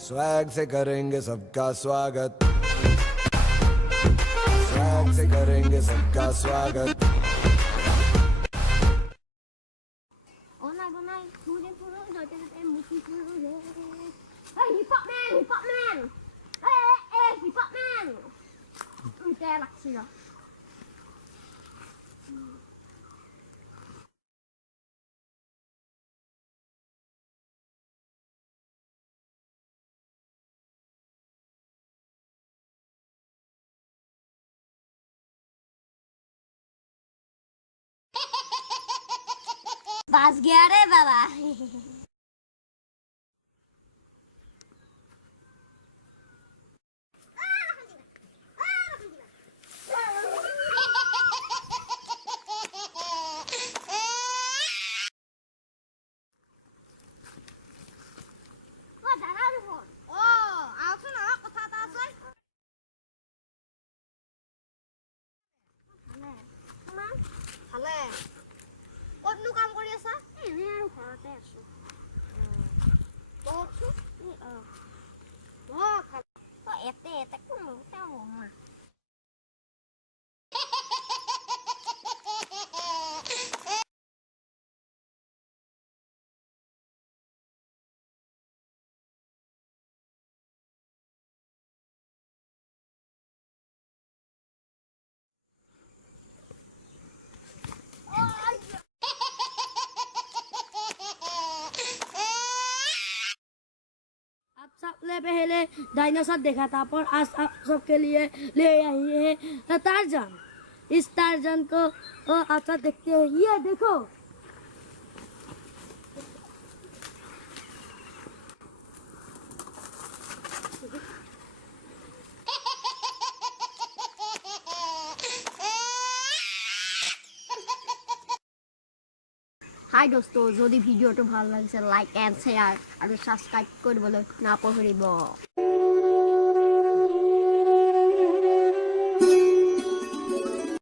Swag से करेंगे सबका स्वागत, स्वैग से करेंगे सबका स्वागत। Hey, hip hop man, hip hop man. Hey, hip hop man. Kẻ lạc xì rồi. Bas gaya re baba. ক'তনো কাম কৰি আছা? এনে আৰু ঘৰতে আছো। কওকচোন। এতে এতে কোনো মা आप सबने पहले डायनासोर देखा था, पर आज आप सबके लिए ले आई है टार्जन। इस टार्जन को आप सब देखते हैं, ये देखो। হাই দোস্ত, যদি ভিডিওটো ভাল লাগিছে লাইক এণ্ড শ্বেয়াৰ আৰু ছাবস্ক্ৰাইব কৰিবলৈ নাপাহৰিব।